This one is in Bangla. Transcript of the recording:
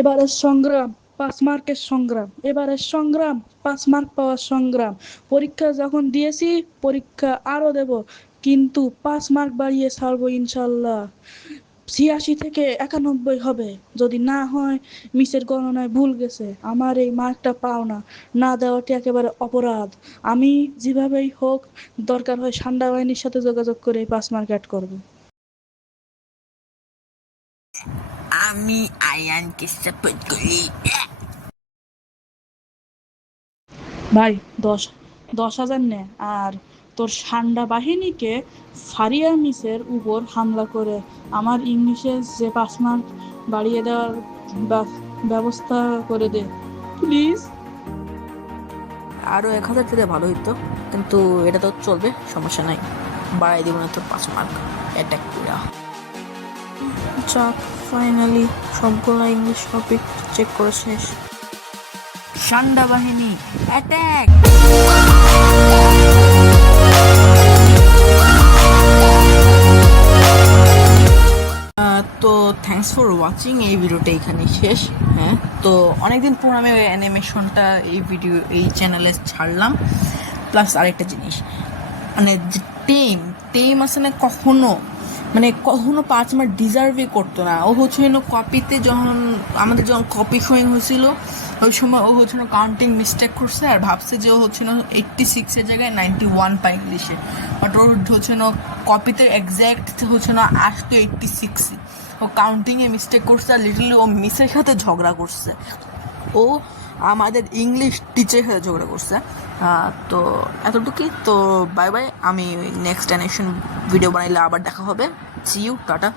এবারের সংগ্রাম 5 মার্কের সংগ্রাম, এবারের সংগ্রাম 5 মার্ক পাওয়ার সংগ্রাম। পরীক্ষা যখন দিয়েছি, পরীক্ষা আরো দেব, কিন্তু 5 মার্ক বাড়িয়ে ছাড়বো ইনশাল্লাহ। 86 থেকে 91 হবে। যদি না হয়, মিসের গণনায় ভুল গেছে, আমার এই মার্কটা পাও না, না দেওয়াটি একেবারে অপরাধ। আমি যেভাবেই হোক, দরকার হয় সান্ডা বাহিনীর সাথে যোগাযোগ করে 5 মার্ক অ্যাড করবো। আমি আয়ানকে সাপোর্ট করি। ভাই, 10,000 নে, আর তোর সান্ডা বাহিনীকে ফারিয়া মিসের উপর হামলা করে আমার ইংলিশে যে 5 মার্ক বাড়িয়ে দেওয়ার ব্যবস্থা করে দে প্লিজ। আরো 1,000 দিলে ভালো হইতো, কিন্তু এটা তো চলবে, সমস্যা নাই, বাড়াই দিব না তোর 5 মার্ক অ্যাটাক পুরা। যাক, ফাইনালি সবগুলো ইংলিশ টপিক চেক করে শেষ। সান্ডা বাহিনী অ্যাটাক! তো থ্যাঙ্কস ফর ওয়াচিং, এই ভিডিওটা এখানে শেষ। হ্যাঁ, তো অনেকদিন পর আমি ওই অ্যানিমেশনটা এই চ্যানেলে ছাড়লাম। প্লাস আরেকটা জিনিস, মানে যে টেম আছে না, কখনো 5 মার্ক ডিজার্ভই করতো না। ও হচ্ছে কপিতে আমাদের যখন কপি শোয়িং হয়েছিল, ওই সময় ও হচ্ছে কাউন্টিং মিস্টেক করছে আর ভাবছে যে ও হচ্ছে 86-এর জায়গায় 91 পায় ইংলিশে। বাট ওর হচ্ছে কপিতে এক্স্যাক্ট হচ্ছে আসতো 86। ও কাউন্টিংয়ে মিস্টেক করছে আর লিটারলি ও মিসের সাথে ঝগড়া করছে। ও আমাদের ইংলিশ টিচারের সাথে ঝগড়া করছে। তো এতটুকুই। তো বাই বাই, আমি নেক্সট অ্যানিমেশন ভিডিও বানাইলে আবার দেখা হবে। See you, tata.